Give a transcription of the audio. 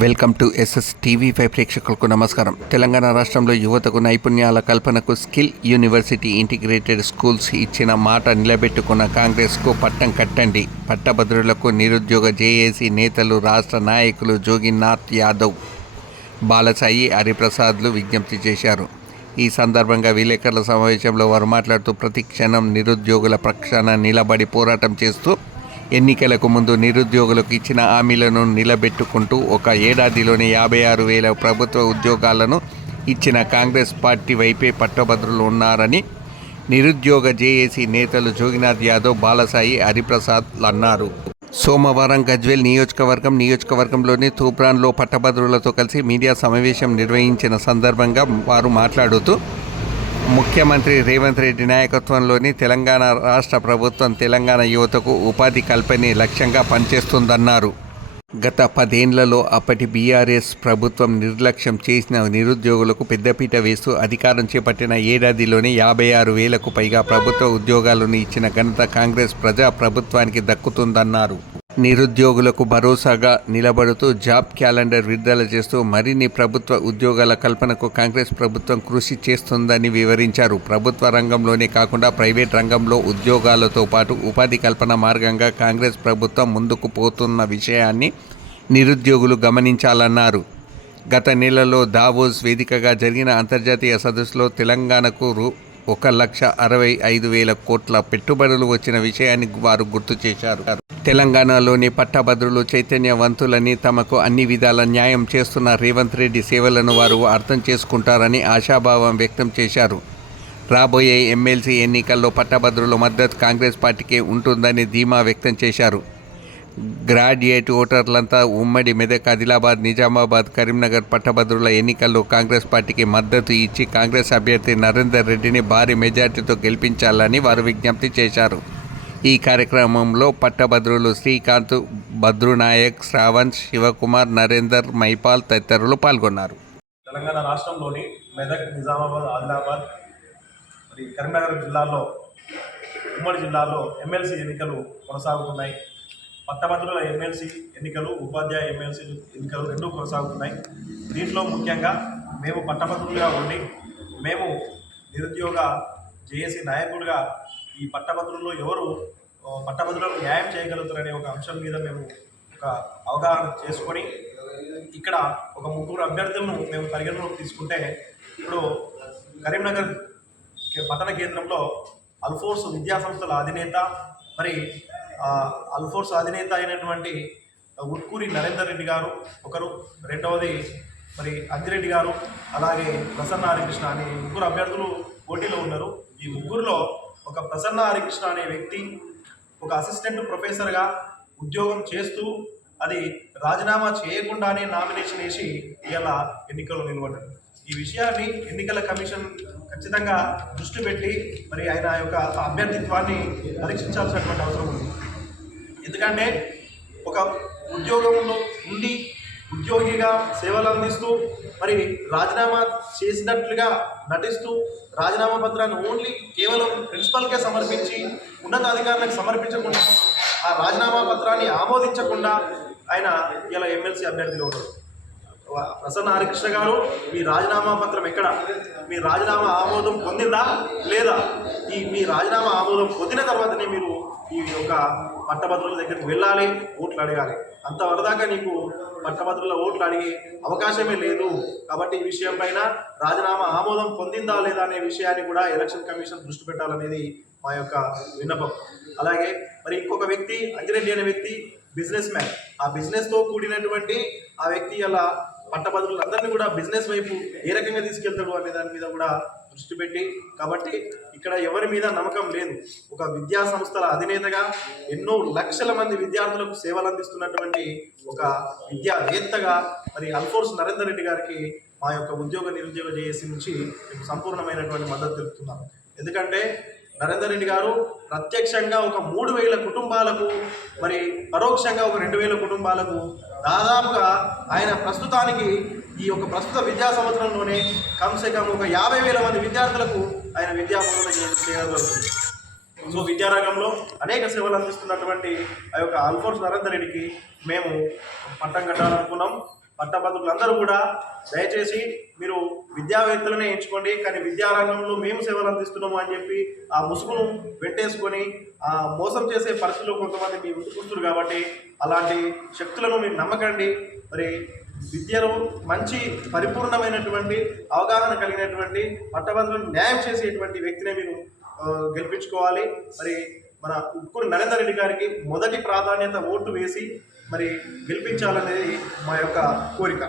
Welcome to SS TV5 ప్రేక్షకులకు నమస్కారం. తెలంగాణ రాష్ట్రంలో యువతకు నైపుణ్యాల కల్పనకు స్కిల్ యూనివర్సిటీ ఇంటిగ్రేటెడ్ స్కూల్స్ ఇచ్చిన మాట నిలబెట్టుకున్న కాంగ్రెస్కు పట్టం కట్టండి. పట్టభద్రులకు నిరుద్యోగ జేఏసీ నేతలు, రాష్ట్ర నాయకులు జోగినాథ్ యాదవ్, బాలసాయి, హరిప్రసాద్లు విజ్ఞప్తి చేశారు. ఈ సందర్భంగా విలేకరుల సమావేశంలో వారు మాట్లాడుతూ ప్రతి క్షణం నిరుద్యోగుల పక్షాన నిలబడి పోరాటం చేస్తూ ఎన్నికలకు ముందు నిరుద్యోగులకు ఇచ్చిన హామీలను నిలబెట్టుకుంటూ ఒక ఏడాదిలోనే 56,000 ప్రభుత్వ ఉద్యోగాలను ఇచ్చిన కాంగ్రెస్ పార్టీ వైపే పట్టభద్రులు ఉన్నారని నిరుద్యోగ జేఏసీ నేతలు జోగినాథ్ యాదవ్, బాలసాయి, హరిప్రసాద్ అన్నారు. సోమవారం గజ్వేల్ నియోజకవర్గంలోని తూప్రాన్లో పట్టభద్రులతో కలిసి మీడియా సమావేశం నిర్వహించిన సందర్భంగా వారు మాట్లాడుతూ ముఖ్యమంత్రి రేవంత్ రెడ్డి నాయకత్వంలోని తెలంగాణ రాష్ట్ర ప్రభుత్వం తెలంగాణ యువతకు ఉపాధి కల్పనే లక్ష్యంగా పనిచేస్తుందన్నారు. గత 10 ఏళ్లలో అప్పటి బీఆర్ఎస్ ప్రభుత్వం నిర్లక్ష్యం చేసిన నిరుద్యోగులకు పెద్దపీట వేస్తూ అధికారం చేపట్టిన ఏడాదిలోనే 56,000కు పైగా ప్రభుత్వ ఉద్యోగాలను ఇచ్చిన ఘనత కాంగ్రెస్ ప్రజా ప్రభుత్వానికి దక్కుతుందన్నారు. నిరుద్యోగులకు భరోసాగా నిలబడుతూ జాబ్ క్యాలెండర్ విడుదల చేస్తూ మరిన్ని ప్రభుత్వ ఉద్యోగాల కల్పనకు కాంగ్రెస్ ప్రభుత్వం కృషి చేస్తుందని వివరించారు. ప్రభుత్వ రంగంలోనే కాకుండా ప్రైవేట్ రంగంలో ఉద్యోగాలతో పాటు ఉపాధి కల్పన మార్గంగా కాంగ్రెస్ ప్రభుత్వం ముందుకు పోతున్న విషయాన్ని నిరుద్యోగులు గమనించాలన్నారు. గత నెలలో దావోస్ వేదికగా జరిగిన అంతర్జాతీయ సదస్సులో తెలంగాణకు $1,65,000 కోట్ల పెట్టుబడులు వచ్చిన విషయాన్ని వారు గుర్తు చేశారు. తెలంగాణలోని పట్టభద్రులు చైతన్యవంతులని, తమకు అన్ని విధాల న్యాయం చేస్తున్న రేవంత్ రెడ్డి సేవలను వారు అర్థం చేసుకుంటారని ఆశాభావం వ్యక్తం చేశారు. రాబోయే ఎమ్మెల్సీ ఎన్నికల్లో పట్టభద్రుల మద్దతు కాంగ్రెస్ పార్టీకే ఉంటుందని ధీమా వ్యక్తం చేశారు. గ్రాడ్యుయేట్ ఓటర్లంతా ఉమ్మడి మెదక్, ఆదిలాబాద్, నిజామాబాద్, కరీంనగర్ పట్టభద్రుల ఎన్నికల్లో కాంగ్రెస్ పార్టీకి మద్దతు ఇచ్చి కాంగ్రెస్ అభ్యర్థి నరేందర్ రెడ్డిని భారీ మెజార్టీతో గెలిపించాలని వారు విజ్ఞప్తి చేశారు. ఈ కార్యక్రమంలో పట్టభద్రులు శ్రీకాంత్, భద్రునాయక్, శ్రావణ్, శివకుమార్, నరేందర్, మైపాల్ తదితరులు పాల్గొన్నారు. తెలంగాణ రాష్ట్రంలోని మెదక్, నిజామాబాద్, ఆదిలాబాద్ మరి కరీంనగర్ జిల్లాల్లో, ఉమ్మడి జిల్లాల్లో ఎమ్మెల్సీ ఎన్నికలు కొనసాగుతున్నాయి. పట్టభద్రుల ఎమ్మెల్సీ ఎన్నికలు, ఉపాధ్యాయ ఎమ్మెల్సీ ఎన్నికలు రెండూ కొనసాగుతున్నాయి. దీంట్లో ముఖ్యంగా మేము పట్టభద్రులుగా ఉండి మేము నిరుద్యోగ జేఏసీ నాయకులుగా ఈ పట్టభద్రుల్లో ఎవరు పట్టభద్రులకు న్యాయం చేయగలుగుతారనే ఒక అంశం మీద మేము ఒక అవగాహన చేసుకొని ఇక్కడ ఒక 3 అభ్యర్థులను మేము పరిగణలోకి తీసుకుంటే, ఇప్పుడు కరీంనగర్ పట్టణ కేంద్రంలో అల్ఫోర్స్ విద్యాసంస్థల అధినేత, మరి అల్ఫోర్స్ అధినేత అయినటువంటి ఉట్కూరి నరేందర్ రెడ్డి గారు ఒకరు, రెండవది మరి అంజిరెడ్డి గారు, అలాగే ప్రసన్న హరికృష్ణ అనే 3 అభ్యర్థులు పోటీలో ఉన్నారు. ఈ ముగ్గురులో ఒక ప్రసన్న హరికృష్ణ అనే వ్యక్తి ఒక అసిస్టెంట్ ప్రొఫెసర్గా ఉద్యోగం చేస్తూ అది రాజీనామా చేయకుండానే నామినేషన్ వేసి ఇలా ఎన్నికల్లో నిలబడ్డాడు. ఈ విషయాన్ని ఎన్నికల కమిషన్ ఖచ్చితంగా దృష్టి పెట్టి మరి ఆయన యొక్క అభ్యర్థిత్వాన్ని పరీక్షించాల్సినటువంటి అవసరం ఉంది. ఎందుకంటే ఒక ఉద్యోగంలో ఉండి ఉద్యోగిగా సేవలు అందిస్తూ మరి రాజీనామా చేసినట్లుగా నటిస్తూ రాజీనామా పత్రాన్ని ఓన్లీ కేవలం ప్రిన్సిపల్కే సమర్పించి ఉన్నతాధికారులకు సమర్పించకుండా, ఆ రాజీనామా పత్రాన్ని ఆమోదించకుండా ఆయన ఇలా ఎమ్మెల్సీ అభ్యర్థిగా ఉన్నారు. ప్రసన్న హరికృష్ణ గారు, మీ రాజీనామా పత్రం ఎక్కడ? మీ రాజీనామా ఆమోదం పొందిందా లేదా? మీ రాజీనామా ఆమోదం పొందిన తర్వాతనే మీరు ఈ యొక్క పట్టభద్రుల దగ్గరికి వెళ్ళాలి, ఓట్లు అడగాలి. అంతవరదాకా నీకు పట్టభద్రుల ఓట్లు అడిగే అవకాశమే లేదు. కాబట్టి ఈ విషయం పైన రాజీనామా ఆమోదం పొందిందా లేదా అనే విషయాన్ని కూడా ఎలక్షన్ కమిషన్ దృష్టి పెట్టాలనేది మా యొక్క విన్నపం. అలాగే మరి ఇంకొక వ్యక్తి, అంజిరెడ్డి అనే వ్యక్తి బిజినెస్ మ్యాన్. ఆ బిజినెస్తో కూడినటువంటి ఆ వ్యక్తి అలా పట్టభద్రులందరినీ కూడా బిజినెస్ వైపు ఏ రకంగా తీసుకెళ్తాడు అనే దాని మీద కూడా దృష్టి పెట్టి, కాబట్టి ఇక్కడ ఎవరి మీద నమ్మకం లేదు. ఒక విద్యా సంస్థల అధినేతగా ఎన్నో లక్షల మంది విద్యార్థులకు సేవలు అందిస్తున్నటువంటి ఒక విద్యావేత్తగా మరి అల్ఫోర్స్ నరేందర్ రెడ్డి గారికి మా యొక్క నిరుద్యోగ జేఏసీ నుంచి మేము సంపూర్ణమైనటువంటి మద్దతు తెలుపుతున్నాం. ఎందుకంటే నరేందర్ రెడ్డి గారు ప్రత్యక్షంగా ఒక 3,000 కుటుంబాలకు, మరి పరోక్షంగా ఒక 2,000 కుటుంబాలకు దాదాపుగా ఆయన ప్రస్తుతానికి ఈ యొక్క ప్రస్తుత విద్యా సంవత్సరంలోనే కమ్సే కమ్ ఒక 50,000 మంది విద్యార్థులకు ఆయన విద్యాబోధన చేయగలుగుతుంది. సో విద్యారంగంలో అనేక సేవలు అందిస్తున్నటువంటి ఆ యొక్క అల్ఫోర్స్ నరేందర్ రెడ్డికి మేము పట్టం కట్టాలనుకున్నాం. పట్టభద్రులందరూ కూడా దయచేసి మీరు విద్యావేత్తలనే ఎంచుకోండి, కానీ విద్యారంగంలో మేము సేవలు అందిస్తున్నాము అని చెప్పి ఆ ముసుగును వెంటేసుకొని మోసం చేసే పరిస్థితుల్లో కొంతమంది మీ ముందుకు వస్తున్నారు. కాబట్టి అలాంటి శక్తులను మీరు నమ్మకండి. మరి విద్యలో మంచి పరిపూర్ణమైనటువంటి అవగాహన కలిగినటువంటి పట్టభద్రులను న్యాయం చేసేటువంటి వ్యక్తినే మీరు గెలిపించుకోవాలి. మరి మన ఉట్కూరు నరేందర్ రెడ్డి గారికి మొదటి ప్రాధాన్యత ఓటు వేసి మరి గెలిపించాలనేది మా యొక్క కోరిక.